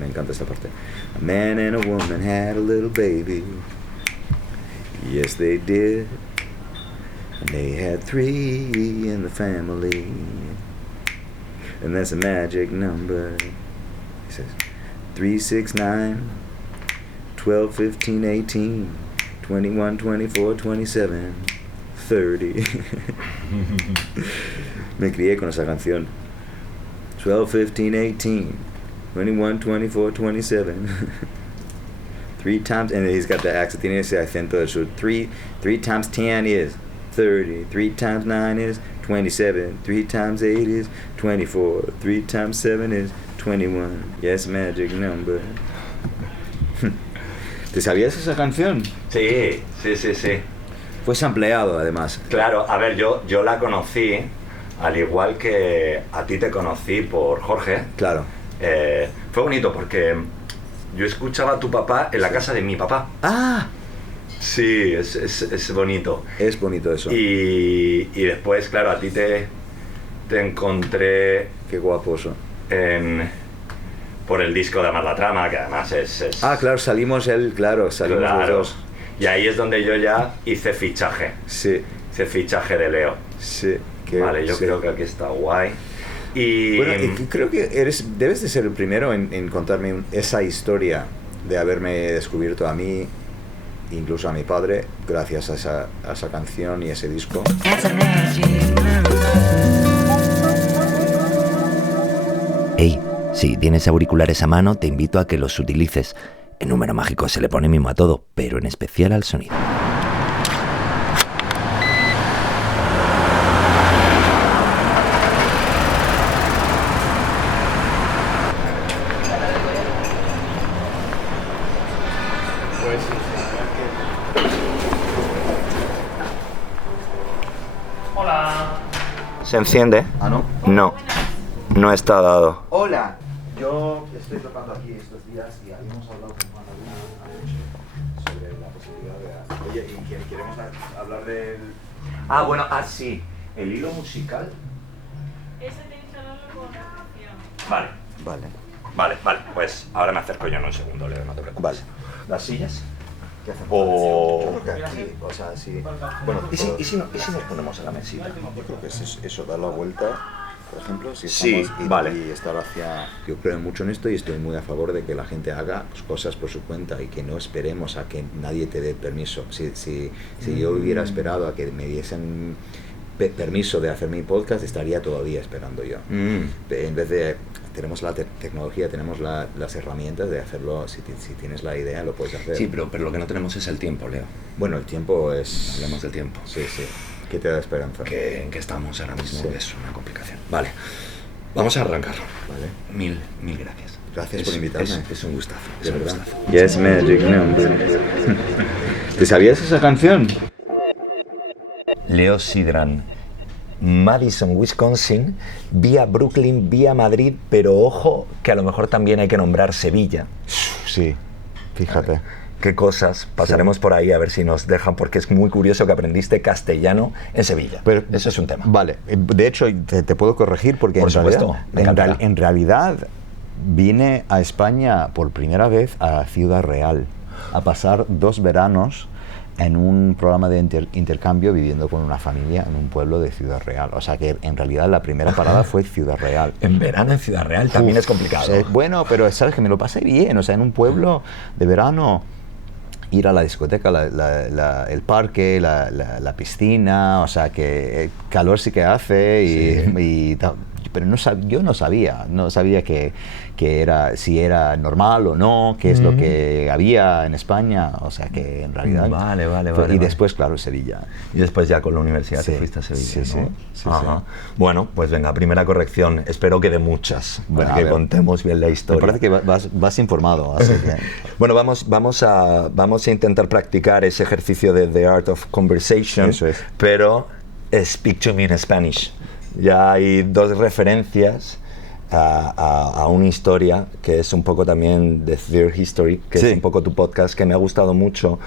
me encanta esta parte. A man and a woman had a little baby. Yes, they did. And they had 3 in the family. And that's a magic number. He says 3, 6, 9, 12, 15, 18, 21, 24, 27, 30. Me crié con esa canción. 12, 15, 18, 21, 24, 27. 3 times, and he's got the accent, tiene ese acento del sur. 3 times 10 is 30. 3 times 9 is 27. 3 times 8 is 24. 3 times 7 is 21. Yes, magic number. ¿Te sabías esa canción? Sí. Fue sampleado, además. Claro, a ver, yo la conocí, al igual que a ti te conocí por Jorge. Claro. Fue bonito porque yo escuchaba a tu papá en la casa de mi papá. ¡Ah! Sí, es bonito. Es bonito eso. Y después, claro, a ti te encontré... Qué guapo eso. Por el disco de Amar la Trama, que además es... Ah, claro, salimos los dos. Y ahí es donde yo ya hice fichaje. Sí. Hice fichaje de Leo. Sí. Vale, yo creo que aquí está guay. Y... Bueno, creo que debes de ser el primero en contarme esa historia de haberme descubierto a mí, incluso a mi padre, gracias a esa canción y ese disco. Hey, si tienes auriculares a mano, te invito a que los utilices. El número mágico se le pone mimo a todo, pero en especial al sonido. ¿Se enciende? Ah, ¿no? No está dado. Hola, yo estoy tocando aquí estos días y habíamos hablado con Juan Laguna anoche sobre la posibilidad de... Oye, y queremos hablar del... Bueno, sí. El hilo musical. Ese tenéis que hablarlo con la Vale. Pues ahora me acerco yo en un segundo, Leo, no te preocupes. Vale. ¿Las sillas? ¿Qué hacemos? O... Yo creo que aquí, o sea, sí. Bueno, ¿y si nos ponemos a la mesita? Yo creo que es eso, dar la vuelta, por ejemplo, si Sí, estamos vale. y estar hacia... Yo creo mucho en esto y estoy muy a favor de que la gente haga cosas por su cuenta y que no esperemos a que nadie te dé permiso. Si yo hubiera esperado a que me diesen permiso de hacer mi podcast, estaría todavía esperando yo. En vez de... Tenemos la tecnología, tenemos las herramientas de hacerlo. Si tienes la idea, lo puedes hacer. Sí, pero lo que no tenemos es el tiempo, Leo. Bueno, el tiempo es... Hablemos del tiempo. Sí. ¿Qué te da esperanza? ¿En qué estamos ahora mismo? Sí. Es una complicación. Vale, vamos a arrancar. Vale. Mil gracias. Gracias por invitarme. Es un gustazo. De verdad. Yes, magic number. ¿Te sabías esa canción? Leo Sidran, Madison, Wisconsin, vía Brooklyn, vía Madrid, pero ojo que a lo mejor también hay que nombrar Sevilla. Sí, fíjate. ¿Qué cosas? Pasaremos por ahí a ver si nos dejan, porque es muy curioso que aprendiste castellano en Sevilla. Pero, eso es un tema. Vale, de hecho te puedo corregir porque Por supuesto, me encantará. en realidad vine a España por primera vez a Ciudad Real, a pasar 2 veranos en un programa de intercambio viviendo con una familia en un pueblo de Ciudad Real. O sea que en realidad la primera parada fue Ciudad Real. En verano en Ciudad Real también es complicado. Bueno, pero sabes que me lo pasé bien, o sea, en un pueblo de verano, ir a la discoteca, el parque, la piscina, o sea que calor sí que hace pero yo no sabía que era, si era normal o no, qué es lo que había en España, o sea que en realidad... Vale. Y después, claro, Sevilla. Y después ya con la universidad te fuiste a Sevilla, sí, ¿no? Sí. Bueno, pues venga, primera corrección. Espero que de muchas, para que contemos bien la historia. Me parece que vas informado, así que... Bueno, vamos a intentar practicar ese ejercicio de The Art of Conversation, Eso es. pero speak to me in Spanish. Ya hay 2 referencias a una historia que es un poco también de Their History, que es un poco tu podcast, que me ha gustado mucho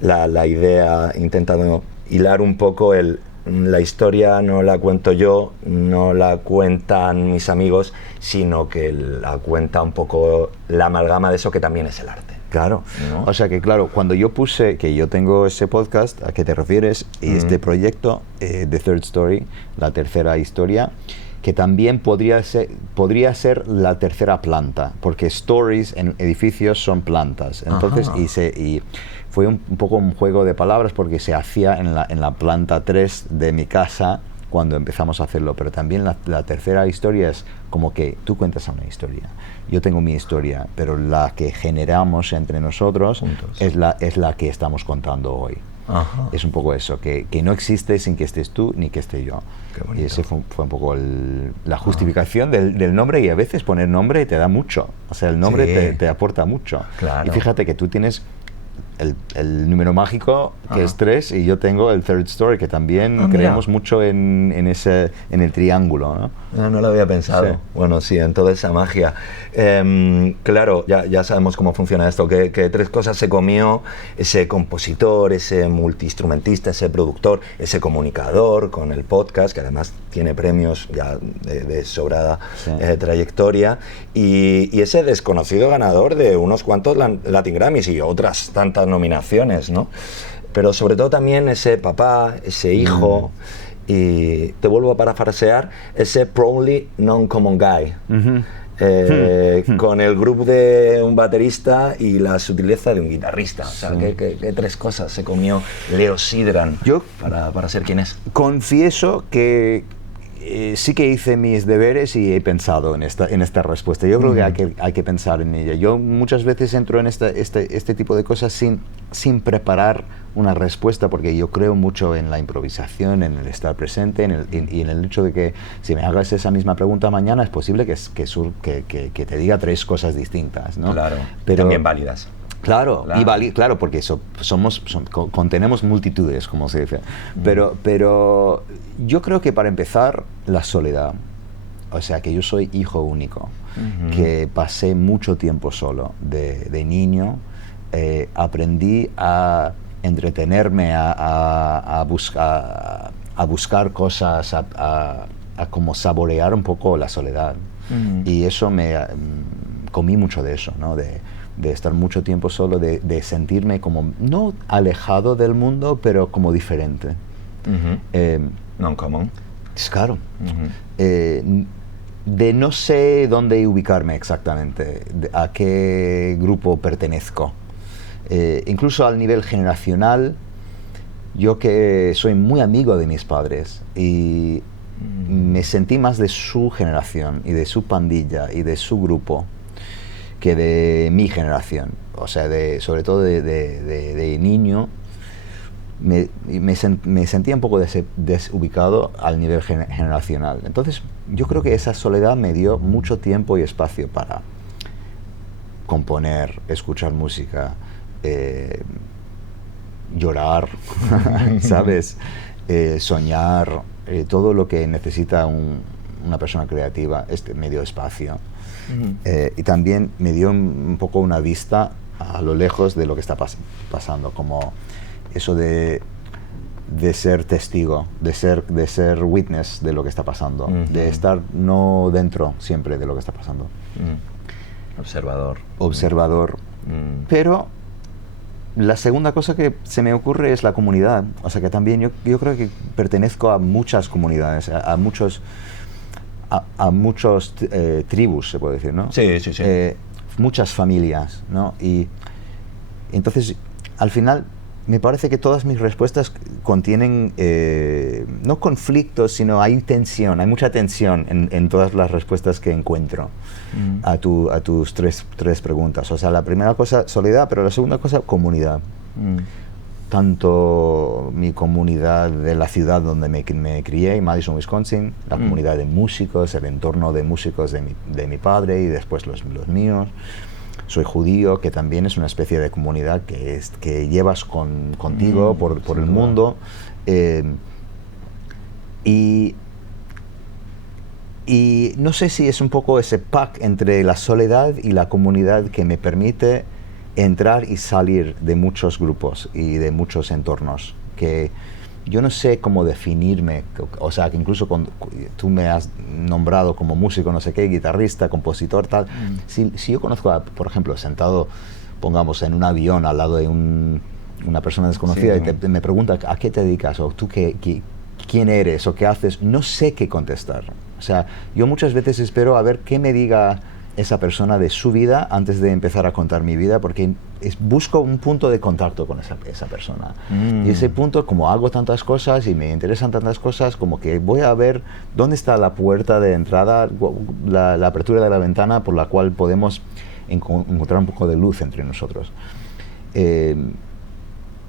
la idea, he intentado hilar un poco el la historia no la cuento yo, no la cuentan mis amigos, sino que la cuenta un poco la amalgama de eso que también es el arte. Claro, ¿No? o sea que claro, cuando yo puse que yo tengo ese podcast, ¿a qué te refieres? Y este proyecto, The Third Story, la tercera historia, que también podría ser la tercera planta, porque stories en edificios son plantas. Entonces, y fue un poco un juego de palabras porque se hacía en la planta 3 de mi casa cuando empezamos a hacerlo, pero también la tercera historia es como que tú cuentas una historia, yo tengo mi historia, pero la que generamos entre nosotros es la que estamos contando hoy. Ajá. Es un poco eso, que no existe sin que estés tú ni que esté yo. Qué bonito. Y ese fue un poco la justificación del nombre, y a veces poner nombre te da mucho, o sea, el nombre Sí. te aporta mucho. Claro. Y fíjate que tú tienes el número mágico, que es 3, y yo tengo el Third Story, que también creemos mucho en el triángulo, ¿no? No lo había pensado. Sí. Bueno, sí, en toda esa magia. Claro, ya sabemos cómo funciona esto, que Tres Cosas se comió ese compositor, ese multiinstrumentista, ese productor, ese comunicador con el podcast, que además tiene premios ya de sobrada trayectoria, y ese desconocido ganador de unos cuantos Latin Grammys y otras tantas nominaciones, ¿no? Pero sobre todo también ese papá, ese hijo, y te vuelvo a parafrasear, ese probably non-common guy, con el grupo de un baterista y la sutileza de un guitarrista. O sea, ¿qué tres cosas se comió Leo Sidran para ser quien es? Confieso que sí que hice mis deberes y he pensado en esta respuesta. Yo creo que hay que pensar en ella. Yo muchas veces entro en este tipo de cosas sin preparar una respuesta, porque yo creo mucho en la improvisación, en el estar presente, y en el hecho de que si me hagas esa misma pregunta mañana es posible que te diga 3 cosas distintas, ¿no? Claro, pero también válidas. Claro, claro, porque contenemos multitudes, como se dice. Pero yo creo que para empezar, la soledad. O sea, que yo soy hijo único, que pasé mucho tiempo solo. De niño aprendí a entretenerme, a buscar cosas, a como saborear un poco la soledad. Y eso comí mucho de eso, ¿no? De estar mucho tiempo solo, de sentirme como, no alejado del mundo, pero como diferente. Non-common. Claro. De no sé dónde ubicarme exactamente, a qué grupo pertenezco. Incluso al nivel generacional, yo que soy muy amigo de mis padres y me sentí más de su generación y de su pandilla y de su grupo que de mi generación. O sea, sobre todo de niño, me sentía un poco desubicado al nivel generacional. Entonces, yo creo que esa soledad me dio mucho tiempo y espacio para componer, escuchar música, llorar, ¿sabes? Soñar, todo lo que necesita una persona creativa, me dio espacio. Y también me dio un poco una vista a lo lejos de lo que está pasando, como eso de ser testigo, de ser witness de lo que está pasando, de estar no dentro siempre de lo que está pasando. Observador. Pero la segunda cosa que se me ocurre es la comunidad. O sea que también yo creo que pertenezco a muchas comunidades, a muchos tribus, se puede decir, ¿no? Sí. Muchas familias, ¿no? Y entonces, al final, me parece que todas mis respuestas contienen, no conflictos, sino hay mucha tensión en todas las respuestas que encuentro a tus tres preguntas. O sea, la primera cosa, soledad, pero la segunda cosa, comunidad. Tanto mi comunidad de la ciudad donde me crié, Madison, Wisconsin, la comunidad de músicos, el entorno de músicos de mi padre y después los míos. Soy judío, que también es una especie de comunidad que llevas contigo por el mundo. Y no sé si es un poco ese pack entre la soledad y la comunidad que me permite entrar y salir de muchos grupos y de muchos entornos, que yo no sé cómo definirme, o sea, que incluso cuando tú me has nombrado como músico, no sé qué, guitarrista, compositor, tal, si yo conozco, por ejemplo, sentado, pongamos, en un avión al lado de una persona desconocida Sí. y me pregunta a qué te dedicas o tú quién eres o qué haces, no sé qué contestar. O sea, yo muchas veces espero a ver qué me diga esa persona de su vida antes de empezar a contar mi vida, porque busco un punto de contacto con esa persona. Y ese punto, como hago tantas cosas y me interesan tantas cosas, como que voy a ver dónde está la puerta de entrada, la apertura de la ventana por la cual podemos encontrar un poco de luz entre nosotros.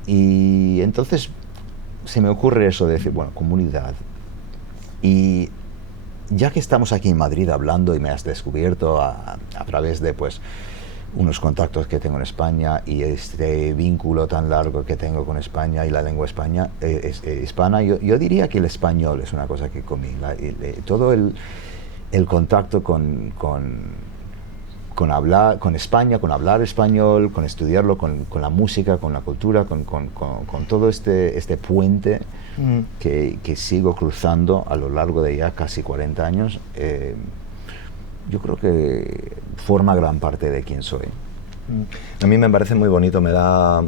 Y entonces se me ocurre eso de decir, bueno, comunidad. Y ya que estamos aquí en Madrid hablando y me has descubierto a través de pues unos contactos que tengo en España y este vínculo tan largo que tengo con España y la lengua hispana, yo diría que el español es una cosa que comí. Todo el contacto con España, con hablar español, con estudiarlo, con la música, con la cultura, con todo este puente que sigo cruzando a lo largo de ya casi 40 años, yo creo que forma gran parte de quién soy. A mí me parece muy bonito, me da...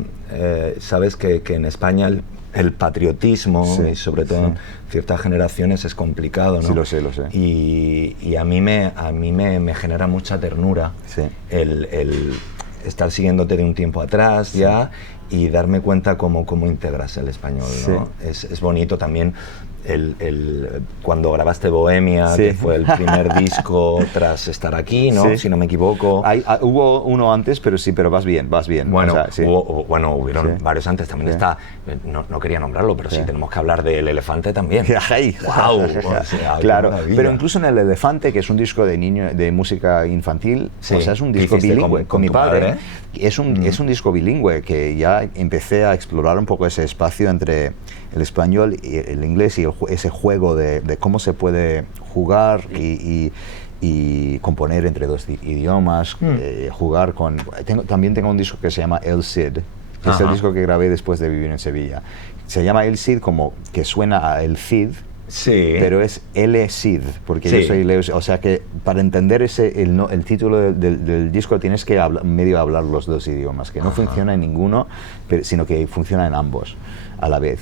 sabes que en España el patriotismo, Sí, y sobre todo sí. en ciertas generaciones, es complicado, ¿no? Sí, lo sé. Y a mí me genera mucha ternura Sí. el estar siguiéndote de un tiempo atrás ya y darme cuenta cómo integras el español, ¿no? Sí. Es bonito también cuando grabaste Bohemia, Sí. que fue el primer disco tras estar aquí, ¿no? Sí. Si no me equivoco. Hubo uno antes, pero vas bien. Bueno, O sea, sí. hubieron Sí. varios antes. También Sí. está, no quería nombrarlo, pero sí Sí. tenemos que hablar del Elefante también. Ay. ¡Guau! O sea, qué Claro, maravilla. pero incluso en El Elefante, que es un disco de música infantil, Sí. o sea, es un ¿Qué disco hiciste bilingüe con mi tu padre. padre? Es un disco bilingüe que ya empecé a explorar un poco ese espacio entre el español y el inglés y ese juego de cómo se puede jugar y componer entre dos idiomas, jugar con... También tengo un disco que se llama El Cid, que es el Ajá. disco que grabé después de vivir en Sevilla. Se llama El Cid como que suena a El Cid, Sí. pero es L Cid, porque Sí. yo soy Leo, o sea que para entender el título del disco tienes que medio hablar los dos idiomas, que no funciona en ninguno, sino que funciona en ambos a la vez.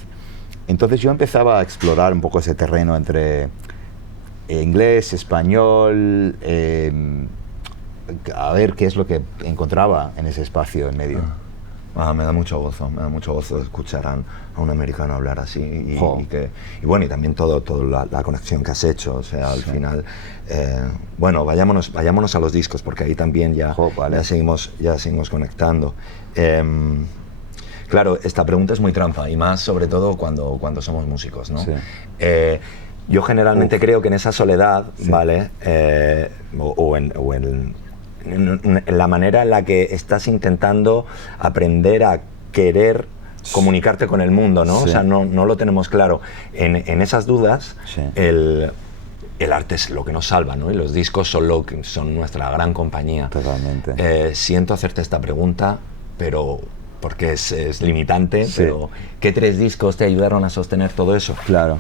Entonces yo empezaba a explorar un poco ese terreno entre inglés, español, a ver qué es lo que encontraba en ese espacio en medio. Me da mucho gozo escuchar a un americano hablar así Jo. y bueno, y también todo la conexión que has hecho, o sea, al final, bueno, vayámonos a los discos, porque ahí también ya seguimos conectando. Claro, esta pregunta es muy trampa, y más sobre todo cuando somos músicos, ¿no? Sí. Yo generalmente creo que en esa soledad, Sí. ¿vale? En la manera en la que estás intentando aprender a querer comunicarte con el mundo, ¿no? Sí. O sea, no lo tenemos claro. En esas dudas, Sí. el arte es lo que nos salva, ¿no? Y los discos son nuestra gran compañía. Totalmente. Siento hacerte esta pregunta, pero porque es limitante, Sí. pero ¿qué 3 discos te ayudaron a sostener todo eso? Claro.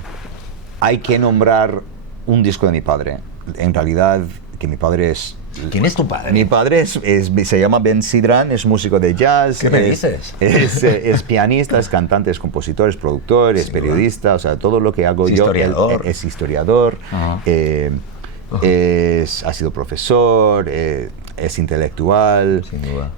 Hay que nombrar un disco de mi padre. En realidad, que mi padre es... ¿Quién es tu padre? Mi padre se llama Ben Sidran, es músico de jazz. ¿Qué me dices? Es pianista, es cantante, es compositor, es productor, es periodista, o sea, todo lo que hago Es yo. historiador. Él es historiador, Ajá. ha sido profesor, es intelectual. Sin duda.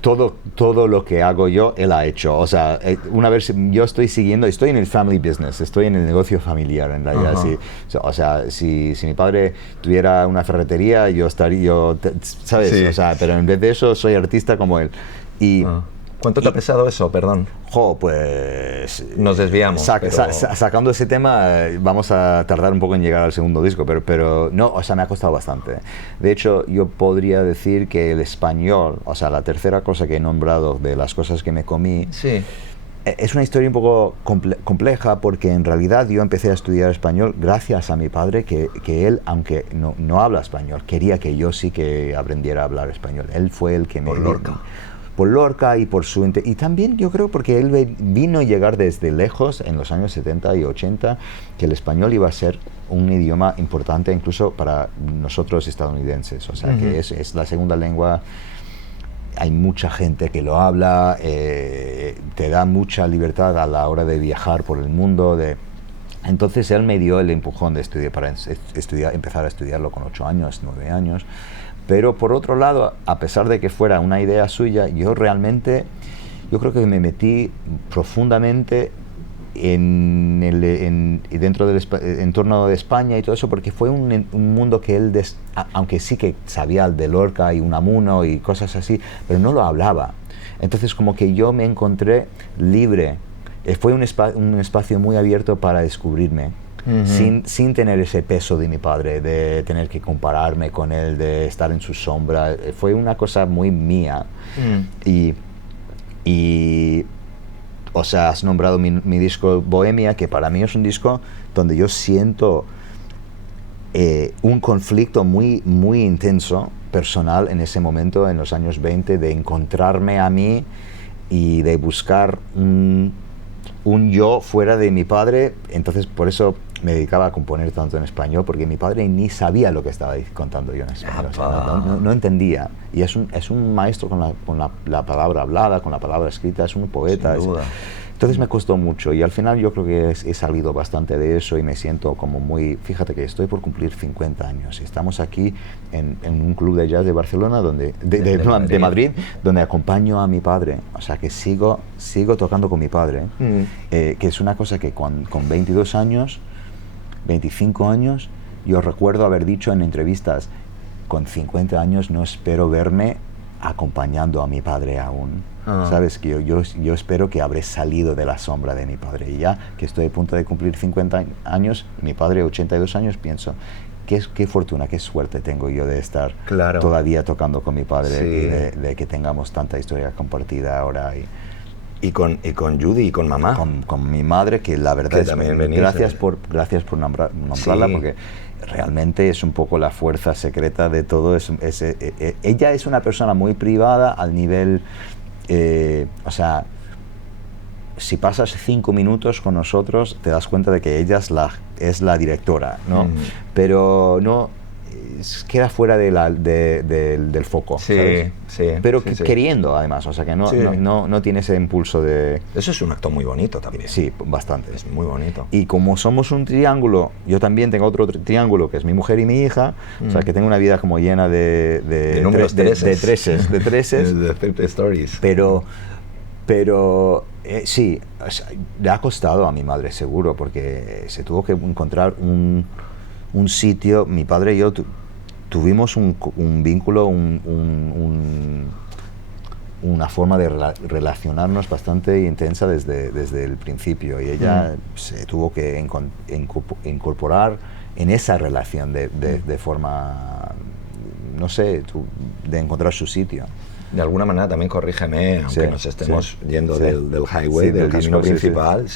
Todo lo que hago yo, él ha hecho. O sea, una vez yo estoy en el family business, estoy en el negocio familiar, en realidad. Ajá. O sea, si mi padre tuviera una ferretería, ¿sabes? Sí. O sea, pero en vez de eso, soy artista como él. Y, ¿Cuánto te ha pesado eso? Perdón. pues... Nos desviamos. pero- Sacando ese tema, vamos a tardar un poco en llegar al segundo disco, pero no, o sea, me ha costado bastante. De hecho, yo podría decir que el español, o sea, la tercera cosa que he nombrado de las cosas que me comí, Sí. es una historia un poco compleja, porque en realidad yo empecé a estudiar español gracias a mi padre, que él, aunque no habla español, quería que yo sí que aprendiera a hablar español. Él fue el que me... Por Lorca. por Lorca y por su... Y también yo creo porque él vino a llegar desde lejos en los años 70 y 80, que el español iba a ser un idioma importante incluso para nosotros estadounidenses. O sea, que es la segunda lengua. Hay mucha gente que lo habla, te da mucha libertad a la hora de viajar por el mundo. Entonces él me dio el empujón de empezar a estudiarlo con 8 años, 9 años. Pero por otro lado, a pesar de que fuera una idea suya, yo creo que me metí profundamente dentro del entorno de España y todo eso, porque fue un mundo que él, aunque sí que sabía de Lorca y Unamuno y cosas así, pero no lo hablaba. Entonces como que yo me encontré libre. Fue un espacio muy abierto para descubrirme. Sin tener ese peso de mi padre, de tener que compararme con él, de estar en su sombra. Fue una cosa muy mía. O sea, has nombrado mi disco Bohemia, que para mí es un disco donde yo siento un conflicto muy, muy intenso, personal, en ese momento, en los años 20, de encontrarme a mí y de buscar un yo fuera de mi padre. Entonces por eso me dedicaba a componer tanto en español, porque mi padre ni sabía lo que estaba contando yo en español. O sea, no entendía. Y es un maestro con la palabra hablada, con la palabra escrita, es un poeta. Sin duda. Entonces me costó mucho, y al final yo creo que he salido bastante de eso y me siento como muy... Fíjate que estoy por cumplir 50 años y estamos aquí en un club de jazz de Barcelona, de Madrid, donde acompaño a mi padre. O sea que sigo tocando con mi padre, que es una cosa que con 22 años, 25 años, yo recuerdo haber dicho en entrevistas: con 50 años no espero verme acompañando a mi padre aún. Sabes, que yo espero que habré salido de la sombra de mi padre, y ya que estoy a punto de cumplir 50 años, mi padre 82 años, pienso qué fortuna, qué suerte tengo yo de estar todavía tocando con mi padre, y de que tengamos tanta historia compartida ahora. Y con Judy y con mamá. Con mi madre, que la verdad que es también que gracias por nombrarla, porque realmente es un poco la fuerza secreta de todo. Ella es una persona muy privada al nivel... o sea, si pasas 5 minutos con nosotros te das cuenta de que ella es la directora, ¿no? Pero no queda fuera del foco, ¿sabes? Pero queriendo, además, o sea que no tiene ese impulso de... Eso es un acto muy bonito también. Sí, bastante. Es muy bonito. Y como somos un triángulo, yo también tengo otro triángulo, que es mi mujer y mi hija, o sea que tengo una vida como llena de números treses. De treses. De 50 stories. Pero sí, o sea, le ha costado a mi madre, seguro, porque se tuvo que encontrar un sitio. Mi padre y yo tuvimos un vínculo, una forma de relacionarnos bastante intensa desde el principio, y ella se tuvo que incorporar en esa relación de forma, no sé, de encontrar su sitio. De alguna manera también, corrígeme, aunque nos estemos yendo del highway, del camino principal,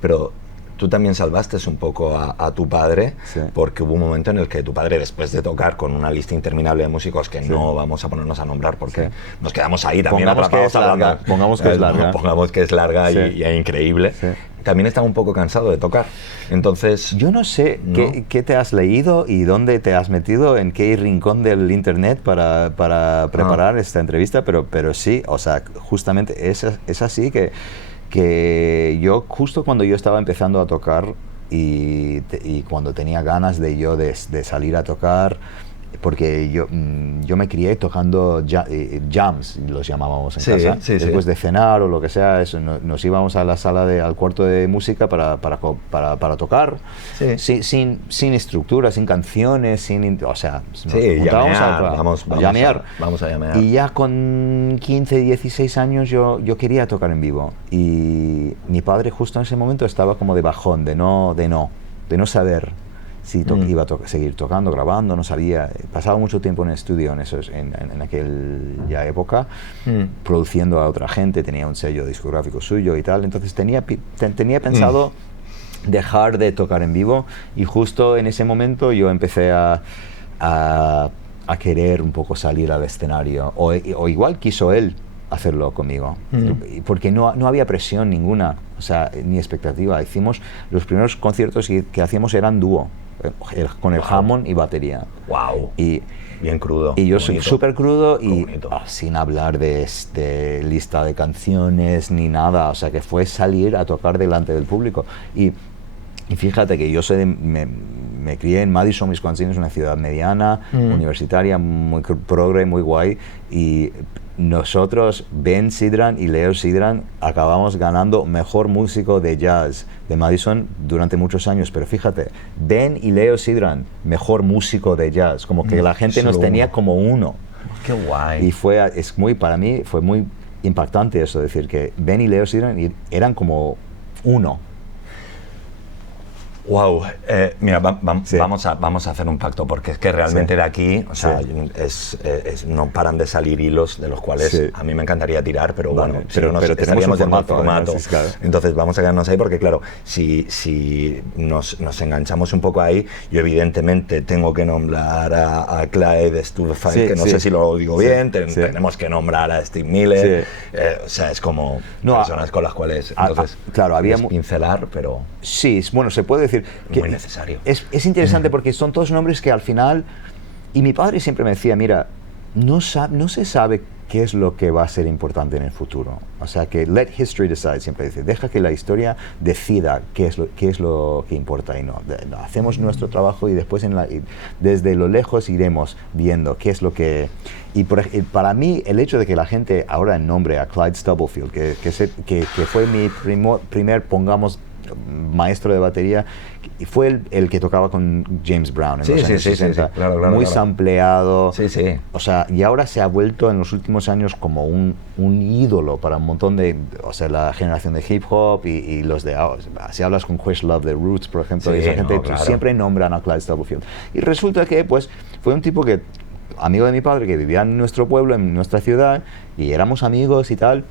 pero tú también salvaste un poco a tu padre, porque hubo un momento en el que tu padre, después de tocar con una lista interminable de músicos que no vamos a ponernos a nombrar porque nos quedamos ahí también atrapados hablando. Pongamos que es larga. Pongamos que es larga y increíble. También estaba un poco cansado de tocar. Entonces... Yo no sé qué te has leído y dónde te has metido, en qué rincón del internet para preparar esta entrevista, pero sí, o sea, justamente es así que yo, justo cuando yo estaba empezando a tocar y cuando tenía ganas de salir a tocar, porque yo me crié tocando jams, los llamábamos en casa, después de cenar o lo que sea, nos íbamos a la sala al cuarto de música para tocar, sin estructura, sin canciones, o sea, nos juntábamos a llamear. Y ya con 15, 16 años yo quería tocar en vivo, y mi padre justo en ese momento estaba como de bajón, de no saber si iba a seguir tocando, grabando, no sabía. Pasaba mucho tiempo en el estudio en aquella época, produciendo a otra gente, tenía un sello discográfico suyo y tal, entonces tenía pensado dejar de tocar en vivo, y justo en ese momento yo empecé a querer un poco salir al escenario, o igual quiso él, hacerlo conmigo, porque no había presión ninguna, o sea, ni expectativa. Hicimos los primeros conciertos que hacíamos eran dúo, con el Hammond y batería. Wow. Y bien crudo. Y yo soy súper crudo y sin hablar de lista de canciones ni nada, o sea, que fue salir a tocar delante del público. Y fíjate que yo me crié en Madison, Wisconsin, es una ciudad mediana, universitaria, muy progre, muy guay, y nosotros, Ben Sidran y Leo Sidran, acabamos ganando mejor músico de jazz de Madison durante muchos años, pero fíjate, Ben y Leo Sidran, mejor músico de jazz, como que la gente nos tenía como uno. ¡Qué guay! Y para mí fue muy impactante eso, decir que Ben y Leo Sidran eran como uno. Wow, mira, Sí. vamos a hacer un pacto, porque es que realmente Sí. de aquí, o sea, Sí. no paran de salir hilos de los cuales Sí. a mí me encantaría tirar, pero Vale, bueno, pero tenemos estaríamos un en mal formato, formato. además, claro. Entonces vamos a quedarnos ahí, porque claro, si nos enganchamos un poco ahí, yo evidentemente tengo que nombrar a Clyde Stuyvesant, Sí, que no sí. sé si lo digo Sí, bien, sí. tenemos que nombrar a Steve Miller, Sí. o sea, es como No, personas con las cuales, entonces, claro, había pincelar, pero Sí, bueno, se puede decir que muy necesario. Es interesante porque son todos nombres que al final, y mi padre siempre me decía, mira, no se sabe qué es lo que va a ser importante en el futuro. O sea, que let history decide, siempre dice, deja que la historia decida qué es lo que importa y no. Hacemos nuestro trabajo y después desde lo lejos iremos viendo qué es lo que... Y para mí, el hecho de que la gente ahora nombre a Clyde Stubblefield, que fue mi primer, pongamos, maestro de batería, y fue el que tocaba con James Brown en los años 60, claro, muy claro. sampleado, Sí. o sea, y ahora se ha vuelto en los últimos años como un ídolo para un montón de, o sea, la generación de hip hop y los de ahora. Si hablas con Questlove de Roots, por ejemplo, Sí, esa gente claro. siempre nombran a Clyde Stubblefield. Y resulta que, pues, fue un tipo que, amigo de mi padre, que vivía en nuestro pueblo, en nuestra ciudad, y éramos amigos y tal,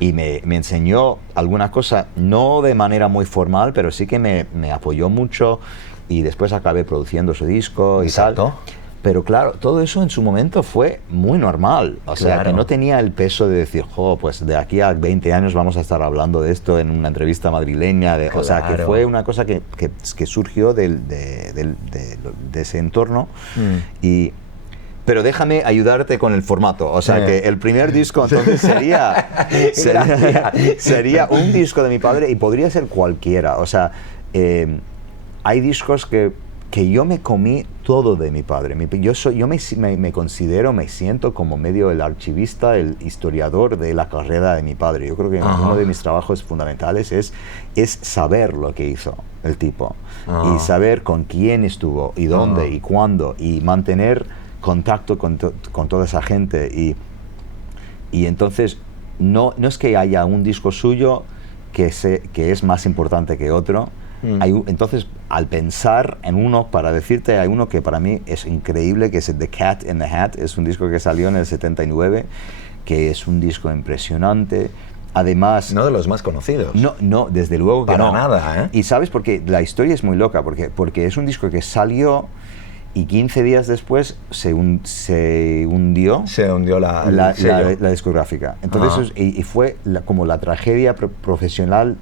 y me enseñó alguna cosa, no de manera muy formal, pero sí que me apoyó mucho, y después acabé produciendo su disco y Exacto. tal. Pero claro, todo eso en su momento fue muy normal, o sea, Claro. que no tenía el peso de decir, pues de aquí a 20 años vamos a estar hablando de esto en una entrevista madrileña, o sea, que Claro. fue una cosa que surgió de ese entorno. Pero déjame ayudarte con el formato. O sea, que el primer disco entonces sería un disco de mi padre y podría ser cualquiera. O sea, hay discos que yo me comí todo de mi padre. Yo me considero, me siento como medio el archivista, el historiador de la carrera de mi padre. Yo creo que uno de mis trabajos fundamentales es saber lo que hizo el tipo. Y saber con quién estuvo, y dónde, y cuándo, y mantener contacto con toda esa gente. Y entonces, no es que haya un disco suyo que es más importante que otro. Entonces, al pensar en uno, para decirte, hay uno que para mí es increíble, que es The Cat in the Hat. Es un disco que salió en el 79, que es un disco impresionante. Además... No de los más conocidos. No, desde luego que Para no. nada, ¿eh? Y sabes, porque la historia es muy loca, porque es un disco que salió y 15 días después se hundió. Se hundió el sello. La discográfica. Entonces, y fue como la tragedia profesional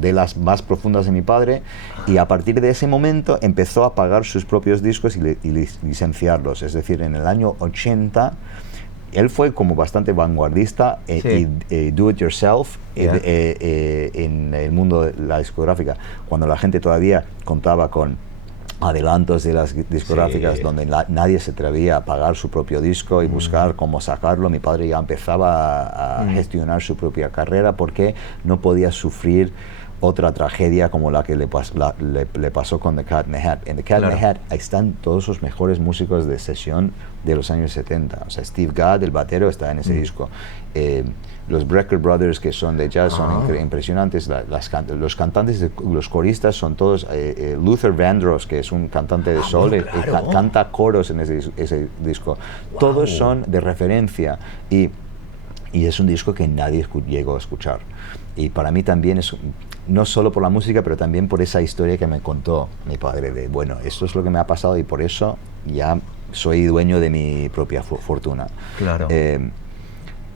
de las más profundas de mi padre, y a partir de ese momento empezó a pagar sus propios discos y licenciarlos. Es decir, en el año 80 él fue como bastante vanguardista y do it yourself en el mundo de la discográfica, cuando la gente todavía contaba con adelantos de las discográficas donde nadie se atrevía a pagar su propio disco y buscar cómo sacarlo. Mi padre ya empezaba a gestionar su propia carrera porque no podía sufrir otra tragedia como la que le pasó con The Cat in the Hat. En The Cat in the Hat están todos los mejores músicos de sesión de los años 70. O sea, Steve Gadd, el batero, está en ese disco. Los Brecker Brothers, que son de jazz, son impresionantes. Los cantantes, los coristas son todos... Luther Vandross, que es un cantante de soul, canta coros en ese disco. Todos son de referencia. Y es un disco que nadie llegó a escuchar. Y para mí también es... No solo por la música, pero también por esa historia que me contó mi padre de, bueno, esto es lo que me ha pasado y por eso ya soy dueño de mi propia fortuna. Claro.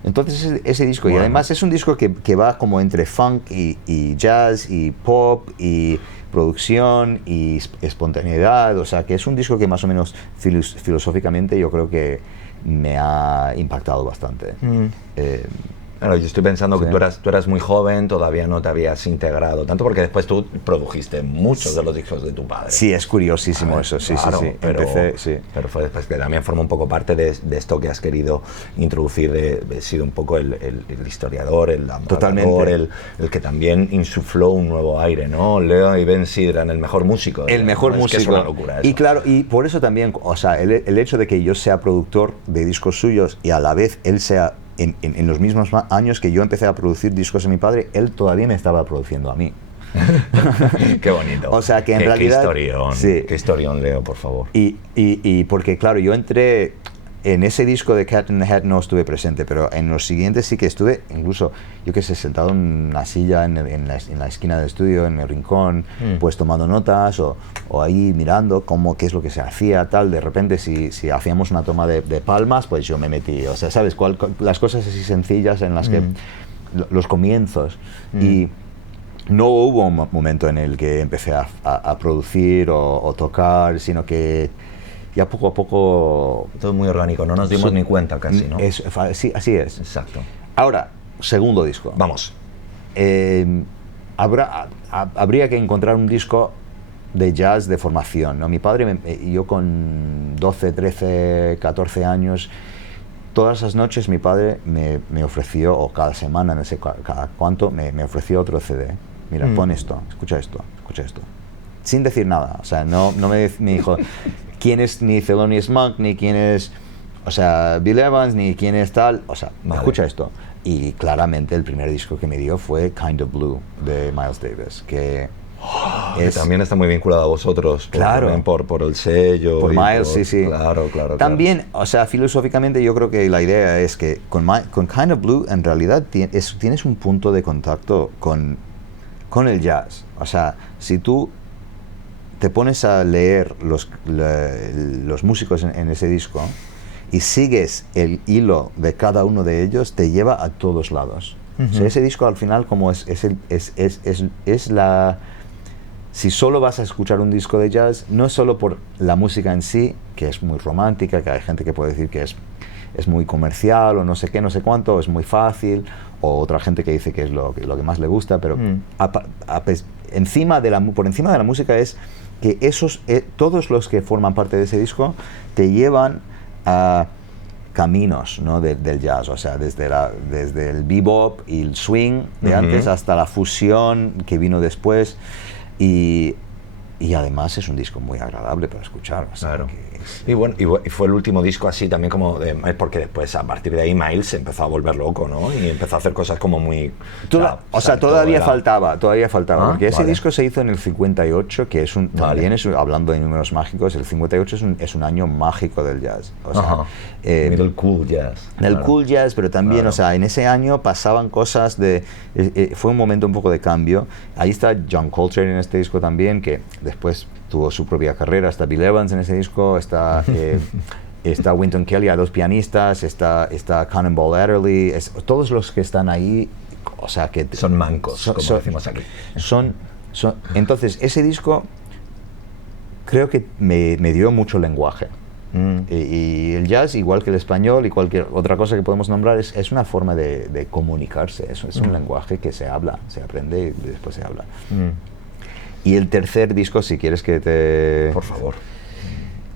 Entonces ese disco, y Bueno. además es un disco que va como entre funk y jazz y pop y producción y espontaneidad, o sea que es un disco que más o menos filosóficamente yo creo que me ha impactado bastante. Claro, yo estoy pensando que Sí. tú eras muy joven, todavía no te habías integrado tanto, porque después tú produjiste muchos de los discos de tu padre. Sí, es curiosísimo Ah, eso, sí, claro, sí, sí. Pero, Empecé, sí. pero fue después que también forma un poco parte de esto que has querido introducir, de sido un poco el historiador, el Totalmente. amador, el que también insufló un nuevo aire, ¿no? Leo y Ben Sidran, el mejor músico. El mejor Es músico. que es una locura eso. Y claro, y por eso también, o sea, el hecho de que yo sea productor de discos suyos y a la vez él sea, en los mismos años que yo empecé a producir discos de mi padre, él todavía me estaba produciendo a mí. Qué bonito. O sea, que en realidad- Qué historión, sí. qué historión, Leo, por favor. Y porque, claro, yo entré en ese disco de Cat in the Hat, no estuve presente, pero en los siguientes sí que estuve, incluso, yo que sé, sentado en una silla en la esquina del estudio, en el rincón, pues tomando notas o ahí mirando qué es lo que se hacía, tal. De repente, si hacíamos una toma de palmas, pues yo me metí, o sea, ¿sabes? Las cosas así sencillas en las que los comienzos. Y no hubo un momento en el que empecé a producir o tocar, sino que ya poco a poco... Todo muy orgánico, no nos dimos ni cuenta casi, ¿no? Sí, así es. Exacto. Ahora, segundo disco. Vamos. Habría que encontrar un disco de jazz de formación, ¿no? Mi padre, yo con 12, 13, 14 años, todas las noches mi padre me ofreció, o cada semana, no sé cada cuánto, me ofreció otro CD. Mira, pon esto, escucha esto, escucha esto. Sin decir nada, o sea, no me dijo quién es ni Thelonious Monk, ni quién es, o sea, Bill Evans, ni quién es tal, o sea, Vale. escucha esto. Y claramente el primer disco que me dio fue Kind of Blue de Miles Davis, que Que también está muy vinculado a vosotros, Claro. también por el sello. por y Miles, sí, sí. Claro. También, o sea, filosóficamente yo creo que la idea es que con Kind of Blue en realidad tienes un punto de contacto con el jazz. O sea, si tú te pones a leer los músicos en ese disco y sigues el hilo de cada uno de ellos, te lleva a todos lados. O sea, ese disco al final como es la... Si solo vas a escuchar un disco de jazz, no es solo por la música en sí, que es muy romántica, que hay gente que puede decir que es muy comercial o no sé qué, no sé cuánto, es muy fácil, o otra gente que dice que es lo que más le gusta, pero por encima de la música es que todos los que forman parte de ese disco te llevan a caminos, ¿no? del jazz, o sea, desde el bebop y el swing de antes hasta la fusión que vino después. Y además es un disco muy agradable para escuchar. O sea, Claro. que Y bueno, y fue el último disco así también como de Miles, porque después a partir de ahí Miles se empezó a volver loco, ¿no? Y empezó a hacer cosas como muy... todavía faltaba, porque ese vale. disco se hizo en el 58, que es también es, hablando de números mágicos, el 58 es un año mágico del jazz. O sea, Ajá. Del cool jazz. del claro. cool jazz, pero también, Claro. o sea, en ese año pasaban cosas fue un momento un poco de cambio. Ahí está John Coltrane en este disco también, que después tuvo su propia carrera, está Bill Evans en ese disco, está Wynton Kelly, a dos pianistas, está Cannonball Adderley, todos los que están ahí, o sea, que... Son mancos, como decimos aquí. Entonces, ese disco creo que me dio mucho lenguaje. Y el jazz, igual que el español y cualquier otra cosa que podemos nombrar, es una forma de comunicarse. Es un lenguaje que se habla, se aprende y después se habla. Y el tercer disco, si quieres que te... Por favor.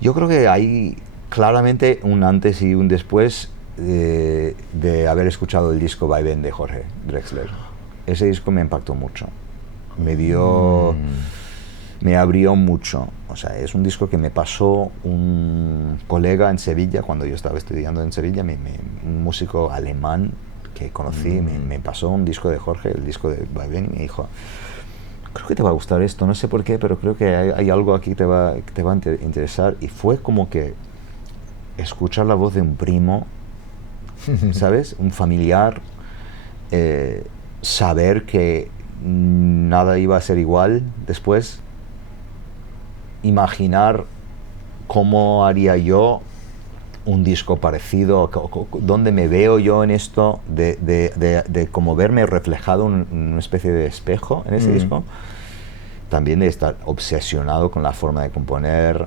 Yo creo que hay claramente un antes y un después de haber escuchado el disco Vaivén de Jorge Drexler. Ese disco me impactó mucho. Me abrió mucho. O sea, es un disco que me pasó un colega en Sevilla, cuando yo estaba estudiando en Sevilla, un músico alemán que conocí, me pasó un disco de Jorge, el disco de Vaivén, y me dijo, creo que te va a gustar esto, no sé por qué, pero creo que hay algo aquí que te va a interesar. Y fue como que escuchar la voz de un primo, ¿sabes? Un familiar, saber que nada iba a ser igual después, imaginar cómo haría yo un disco parecido, dónde me veo yo en esto, de como verme reflejado en una especie de espejo en ese disco, también de estar obsesionado con la forma de componer,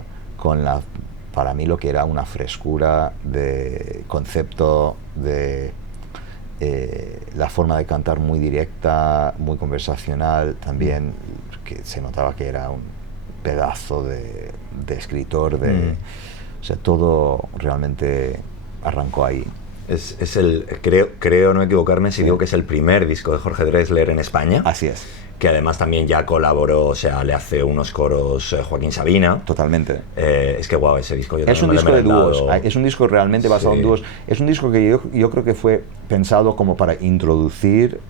para mí lo que era una frescura de concepto, de la forma de cantar muy directa, muy conversacional, también que se notaba que era un pedazo de escritor, o sea, todo realmente arrancó ahí. Creo no equivocarme si digo que es el primer disco de Jorge Drexler en España. Así es. Que además también ya colaboró, o sea, le hace unos coros Joaquín Sabina. Totalmente. Es que guau, ese disco yo es un también disco me de lo he dúos, dado. es un disco realmente basado en dúos. Es un disco que yo creo que fue pensado como para introducir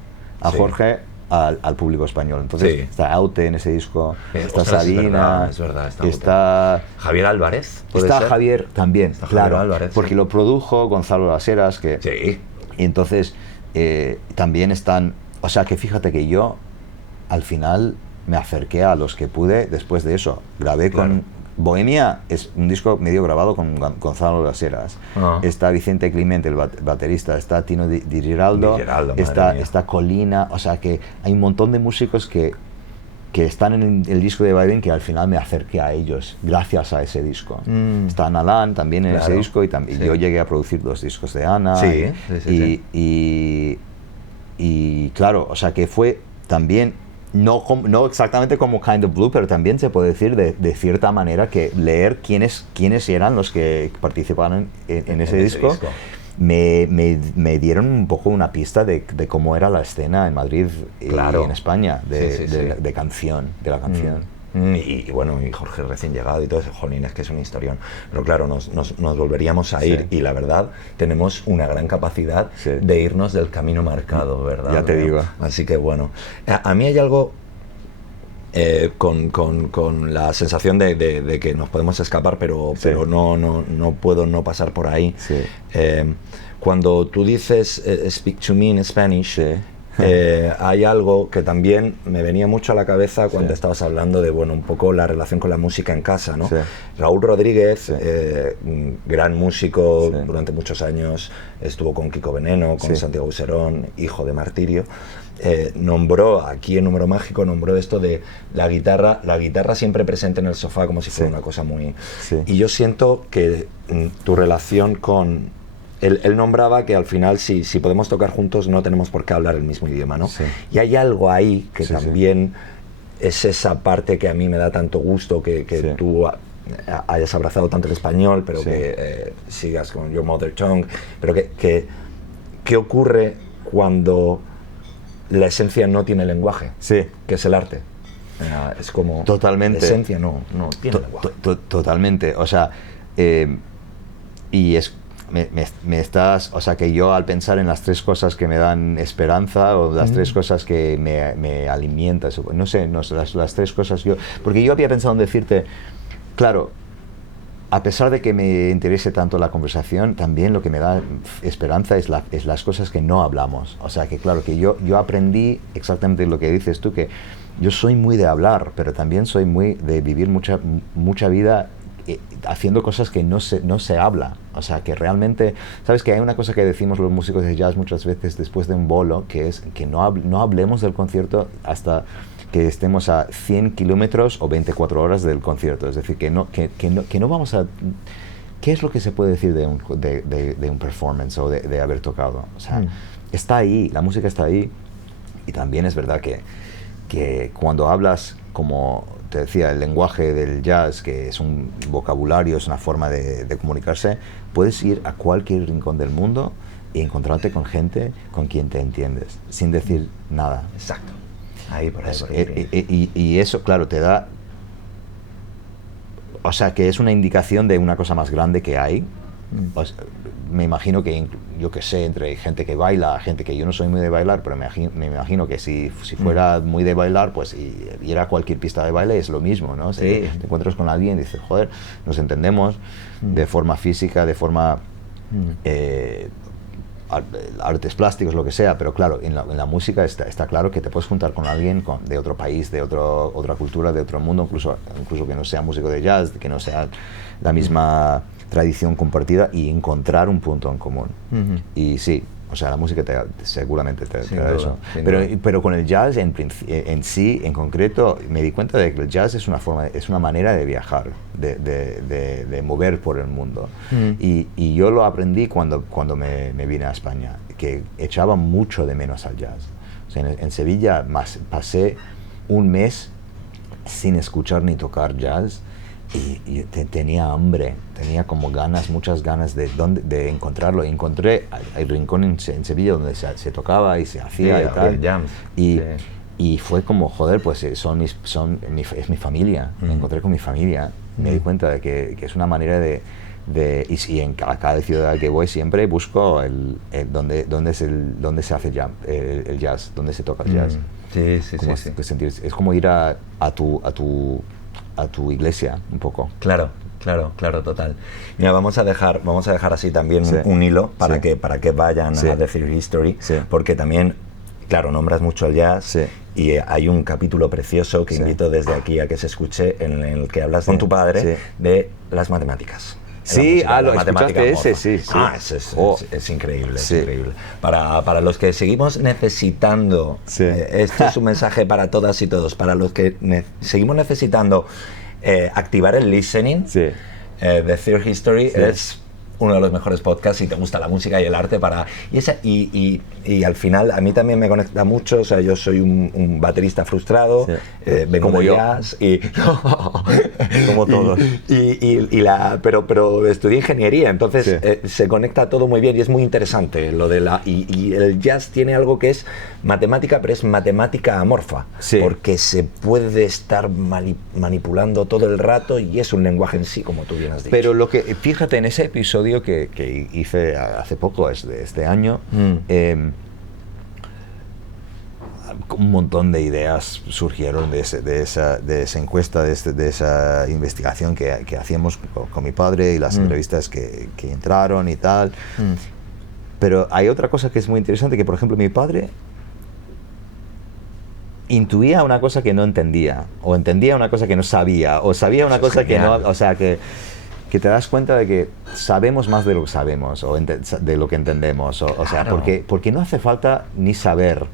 a Jorge al público español. Entonces está Aute en ese disco, está Ostras, Sabina, es verdad, está Javier Álvarez. está Javier también, Está claro, Javier Álvarez, porque lo produjo Gonzalo Las Heras, que Sí. y entonces también están, o sea, que fíjate que yo al final me acerqué a los que pude después de eso. Grabé con Bohemia, es un disco medio grabado con Gonzalo Las Heras. Está Vicente Clemente, el baterista, está Tino Di Giraldo, está Colina, o sea que hay un montón de músicos que están en el disco de Vaivén, que al final me acerqué a ellos gracias a ese disco. Está Ana Lan también en ese disco, y yo llegué a producir 2 discos de Ana. Y claro, o sea que fue también no exactamente como Kind of Blue, pero también se puede decir de cierta manera que leer quiénes eran los que participaron en ese disco. Me dieron un poco una pista de cómo era la escena en Madrid y en España de la canción. Y bueno, y Jorge recién llegado y todo eso, jolín, es que es un historión. Pero claro, nos volveríamos a ir y la verdad, tenemos una gran capacidad de irnos del camino marcado, ¿verdad? Ya te digo. Así que bueno, a mí hay algo con la sensación de que nos podemos escapar, pero no puedo no pasar por ahí. Cuando tú dices speak to me in Spanish, hay algo que también me venía mucho a la cabeza cuando estabas hablando de, bueno, un poco la relación con la música en casa, ¿no? Raúl Rodríguez, gran músico, durante muchos años estuvo con Kiko Veneno, con Santiago Buserón, hijo de Martirio. Nombró, aquí en Número Mágico, nombró esto de la guitarra siempre presente en el sofá, como si fuera una cosa muy... Y yo siento que tu relación con... Él nombraba que al final si podemos tocar juntos no tenemos por qué hablar el mismo idioma, ¿no? Y hay algo ahí que también es esa parte que a mí me da tanto gusto, que tú hayas abrazado tanto el español, pero que sigas con your mother tongue, pero ¿qué ocurre cuando la esencia no tiene lenguaje? Que es el arte. Es como... Totalmente. La esencia no tiene lenguaje. Totalmente, o sea, y es... Me estás, o sea que yo al pensar en las 3 cosas que me dan esperanza o las 3 cosas que me alimentan, no sé, las 3 cosas porque yo había pensado en decirte, claro, a pesar de que me interese tanto la conversación, también lo que me da esperanza es las cosas que no hablamos, o sea que claro, que yo aprendí exactamente lo que dices tú, que yo soy muy de hablar, pero también soy muy de vivir mucha vida haciendo cosas que no se habla, o sea que realmente, sabes que hay una cosa que decimos los músicos de jazz muchas veces después de un bolo, que es que no hablemos del concierto hasta que estemos a 100 kilómetros o 24 horas del concierto, es decir, que no vamos a... ¿Qué es lo que se puede decir de un performance o de haber tocado? O sea, está ahí, la música está ahí, y también es verdad que cuando hablas, como te decía, el lenguaje del jazz, que es un vocabulario, es una forma de comunicarse, puedes ir a cualquier rincón del mundo y encontrarte con gente con quien te entiendes, sin decir nada. Exacto. Ahí por ahí. Y eso, claro, te da... O sea, que es una indicación de una cosa más grande que hay. Pues, me imagino que, yo que sé, entre gente que baila, gente que yo no soy muy de bailar, pero me imagino que si fuera muy de bailar, pues y ir a cualquier pista de baile es lo mismo, ¿no? Si te encuentras con alguien y dices, joder, nos entendemos de forma física, de forma artes plásticos, lo que sea, pero claro, en la música está claro que te puedes juntar con alguien de otro país, de otra cultura, de otro mundo, incluso que no sea músico de jazz, que no sea la misma tradición compartida, y encontrar un punto en común. Y sí, o sea, la música seguramente te da eso. Pero con el jazz en sí, en concreto, me di cuenta de que el jazz es una manera de viajar, de mover por el mundo. Y yo lo aprendí cuando me vine a España, que echaba mucho de menos al jazz. O sea, en Sevilla pasé un mes sin escuchar ni tocar jazz, y tenía hambre, tenía como muchas ganas de encontrarlo. Y encontré el rincón en Sevilla donde se tocaba y se hacía y tal. Y fue como, joder, pues es mi familia. Me encontré con mi familia. Me di cuenta de que es una manera y en cada ciudad que voy siempre busco donde se hace el jazz, donde se toca el jazz. Es como ir a tu iglesia un poco. Claro, total. Mira, vamos a dejar así también un hilo para que vayan a The Theory History, porque también, claro, nombras mucho el jazz, y hay un capítulo precioso que invito desde aquí a que se escuche, en el que hablas con tu padre de las matemáticas. Sí, lo escuchaste ese, sí. Es increíble, es increíble. Para los que seguimos necesitando, esto es un mensaje para todas y todos, para los que seguimos necesitando activar el listening, The Theory History es uno de los mejores podcasts si te gusta la música y el arte y al final a mí también me conecta mucho. O sea, yo soy un baterista frustrado, vengo como de yo, jazz y como todos, pero estudié ingeniería, entonces se conecta todo muy bien y es muy interesante lo de y el jazz tiene algo que es matemática, pero es matemática amorfa, porque se puede estar manipulando todo el rato y es un lenguaje en sí, como tú bien has dicho. Pero fíjate en ese episodio que hice hace poco, este año, un montón de ideas surgieron de esa encuesta, de esa investigación que hacíamos con mi padre, y las entrevistas que entraron y tal. Pero hay otra cosa que es muy interesante, que por ejemplo mi padre intuía una cosa que no entendía, o entendía una cosa que no sabía, o sabía una cosa que no, o sea, que te das cuenta de que sabemos más de lo que sabemos, o de lo que entendemos, o sea, porque no hace falta ni saber.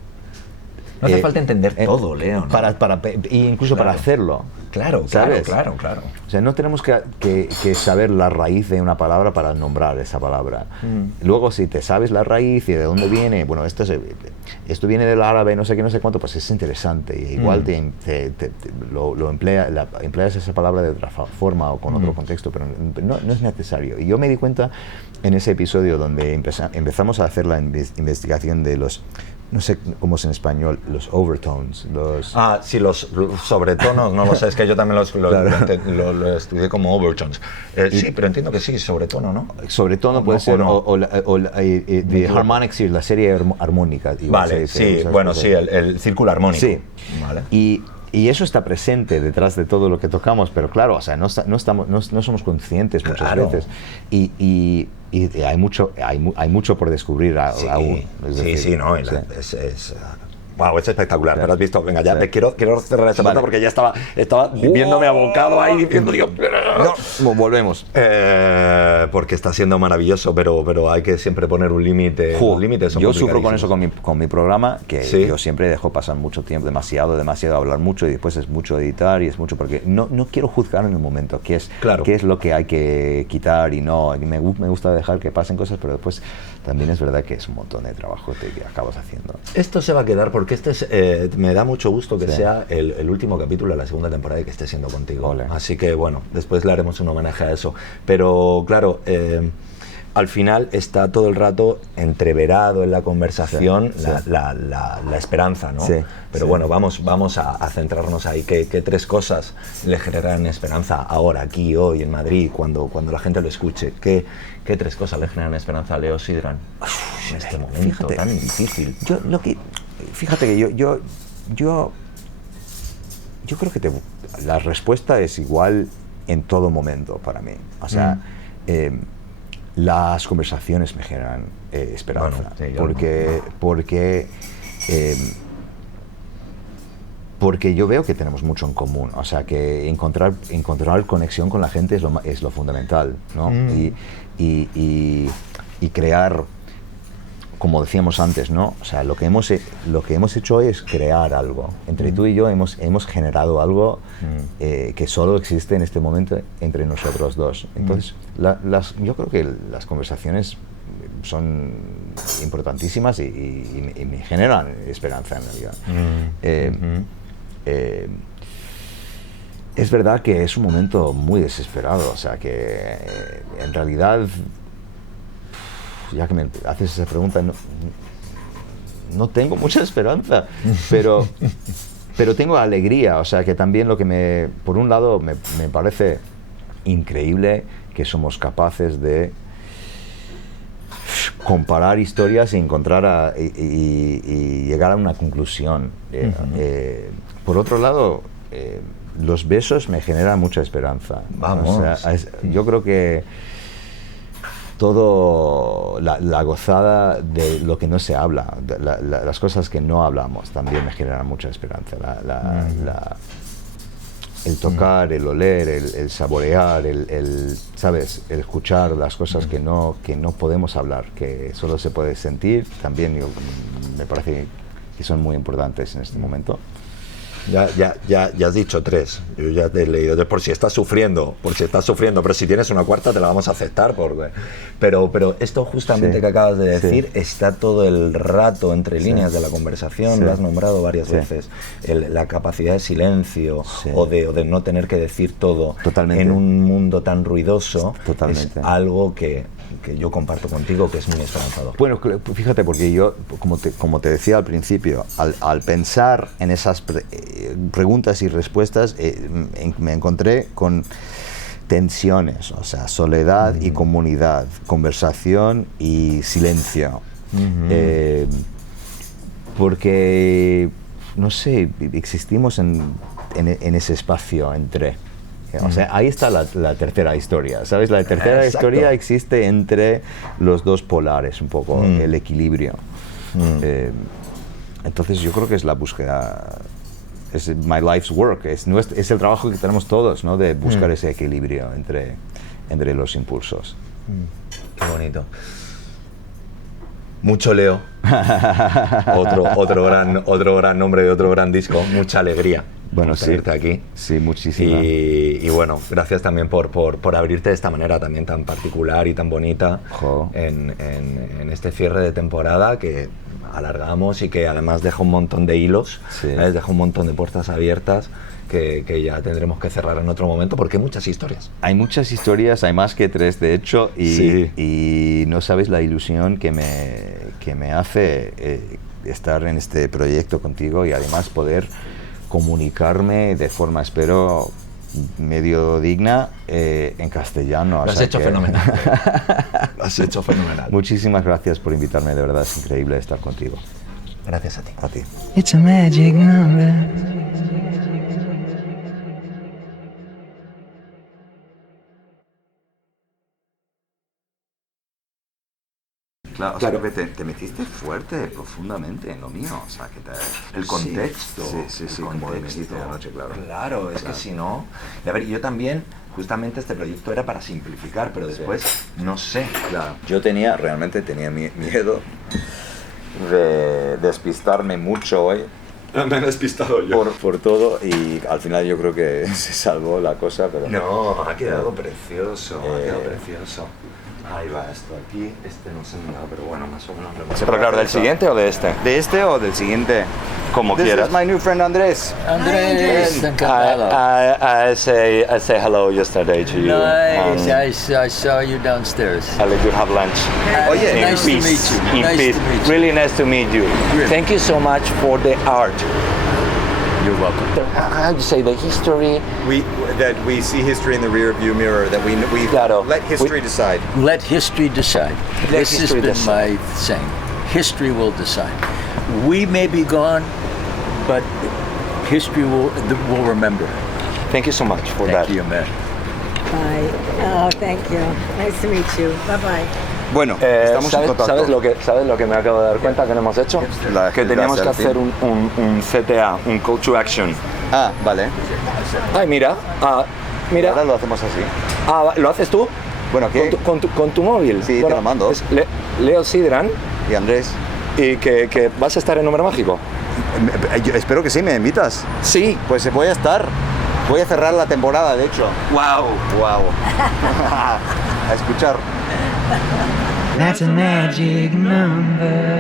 No hace falta entender todo, Leo, ¿no? Incluso para hacerlo. Claro. O sea, no tenemos que saber la raíz de una palabra para nombrar esa palabra. Luego, si te sabes la raíz y de dónde viene, bueno, esto viene del árabe, no sé qué, no sé cuánto, pues es interesante. Y igual empleas esa palabra de otra forma o con otro contexto, pero no es necesario. Y yo me di cuenta en ese episodio donde empezamos a hacer la investigación de los, no sé cómo es en español, los overtones. Los sobretonos, no lo sé, es que yo también lo estudié como overtones. Sí, pero entiendo que sí, sobretono, ¿no? Sobretono puede ser, o the harmonics, la serie armónica. Vale, el círculo armónico. Sí, vale. Y eso está presente detrás de todo lo que tocamos, pero claro, o sea, no somos conscientes muchas veces. Y hay mucho por descubrir aún. Wow, es espectacular, pero has visto, venga, ya quiero cerrar esta nota porque ya estaba viéndome abocado ahí diciendo, digo, no, volvemos. Porque está siendo maravilloso, pero hay que siempre poner un límite. Yo sufro con eso con mi programa, que yo siempre dejo pasar mucho tiempo, demasiado hablar mucho, y después es mucho editar, y es mucho porque no quiero juzgar en el momento qué es lo que hay que quitar y no. Me gusta dejar que pasen cosas, pero después también es verdad que es un montón de trabajo que acabas haciendo. Esto se va a quedar porque me da mucho gusto que sea el último capítulo de la segunda temporada y que esté siendo contigo. Ole. Así que bueno, después le haremos un homenaje a eso. Pero claro, al final está todo el rato entreverado en la conversación la esperanza, ¿no? Pero bueno, vamos a centrarnos ahí. ¿Qué tres cosas le generan esperanza ahora, aquí, hoy, en Madrid, cuando la gente lo escuche? ¿Qué tres cosas le generan esperanza a Leo Sidran en este momento tan difícil? Fíjate que yo creo que la respuesta es igual en todo momento para mí. O sea, las conversaciones me generan esperanza. Bueno, sí, porque yo veo que tenemos mucho en común, o sea que encontrar conexión con la gente es lo fundamental, ¿no? Y crear, como decíamos antes, ¿no? O sea, lo que hemos hecho hoy es crear algo. Entre tú y yo hemos generado algo que solo existe en este momento entre nosotros dos. Entonces, yo creo que las conversaciones son importantísimas y me generan esperanza en realidad. Es verdad que es un momento muy desesperado, o sea que en realidad, ya que me haces esa pregunta, no tengo mucha esperanza, pero tengo alegría, o sea que también por un lado me parece increíble que somos capaces de comparar historias y encontrar y llegar a una conclusión. Por otro lado, los besos me generan mucha esperanza. Vamos. O sea, yo creo que todo la gozada de lo que no se habla, las cosas que no hablamos, también me generan mucha esperanza. El tocar, el oler, el saborear, ¿sabes? El escuchar las cosas que no podemos hablar, que solo se puede sentir, también me parece que son muy importantes en este momento. Ya has dicho 3, yo ya te he leído, por si estás sufriendo, pero si tienes una cuarta te la vamos a aceptar, pero esto justamente que acabas de decir está todo el rato entre líneas de la conversación, lo has nombrado varias veces, la capacidad de silencio o de no tener que decir todo en un mundo tan ruidoso, es algo que yo comparto contigo, que es muy esperanzador. Bueno, fíjate, porque yo, como te decía al principio, al pensar en esas preguntas y respuestas, me encontré con tensiones, o sea, soledad y comunidad, conversación y silencio. Porque, no sé, existimos en ese espacio entre... O sea, ahí está la tercera historia, ¿sabes? La tercera historia existe entre los dos polares, un poco el equilibrio. Entonces yo creo que es la búsqueda, es my life's work, es el trabajo que tenemos todos, ¿no? De buscar ese equilibrio entre los impulsos. Qué bonito. Mucho Leo, otro gran nombre de otro gran disco, mucha alegría. Bueno, tenerte aquí. Sí, muchísimo. Y bueno, gracias también por abrirte de esta manera también tan particular y tan bonita en este cierre de temporada que alargamos y que además deja un montón de hilos, deja un montón de puertas abiertas que ya tendremos que cerrar en otro momento porque hay muchas historias. Hay muchas historias, hay más que 3 de hecho y no sabes la ilusión que me hace estar en este proyecto contigo y además poder comunicarme de forma, espero, medio digna en castellano. Lo has hecho fenomenal. Lo has hecho fenomenal. Muchísimas gracias por invitarme, de verdad es increíble estar contigo. Gracias a ti. A ti. It's a magic number. Claro, que te metiste fuerte, profundamente en lo mío, o sea, que el contexto, como me dijiste anoche, Claro, es que si no... A ver, yo también, justamente este proyecto era para simplificar, pero después, no sé. Claro. Yo realmente tenía miedo de despistarme mucho hoy. Me he despistado yo. Por todo, y al final yo creo que se salvó la cosa, pero... No, ha quedado precioso, precioso. Ahí va esto aquí, no sé nada, pero bueno, más o menos... Pero claro, ¿del siguiente o de este? ¿De este o del siguiente? Como quieras. This is my new friend Andrés. Andrés, encantado. I say hello yesterday to you. Nice, I saw you downstairs. I let you have lunch. Oye, Nice to meet you. In Nice peace. to meet you. Really nice to meet you. Really. Thank you so much for the art. You're welcome. How do you say the history? That we see history in the rear view mirror, that we Claro. let history decide. Let history decide. This has history been decide. my saying. History will decide. We may be gone, but history will remember. Thank you so much for that. Thank you, man. Bye. Oh, thank you. Nice to meet you. Bye-bye. Bueno, estamos en contacto. ¿Sabes lo que me acabo de dar cuenta que no hemos hecho? Que teníamos que hacer un CTA, un Call to Action. Ah, vale. Ay, mira. Mira. Ahora lo hacemos así. ¿Lo haces tú? Bueno, ¿qué? ¿Con tu móvil? Sí, te lo mando. Es Leo Sidran. Y Andrés. ¿Y que vas a estar en Número Mágico? Yo espero que sí, ¿me invitas? Sí. Pues voy a estar. Voy a cerrar la temporada, de hecho. ¡Wow! ¡Wow! A escuchar. That's a magic number.